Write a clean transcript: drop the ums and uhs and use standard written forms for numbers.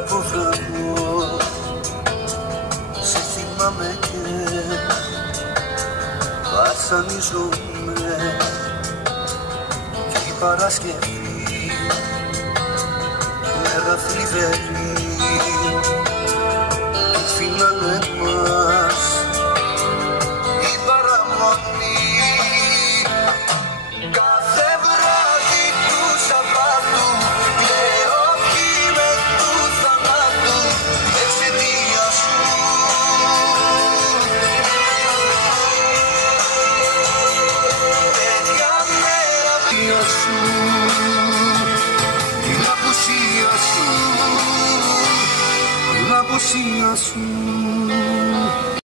από βραγμό σε θυμάμαι και βασανίζομαι κι η Παρασκευή μέρα θλιβερή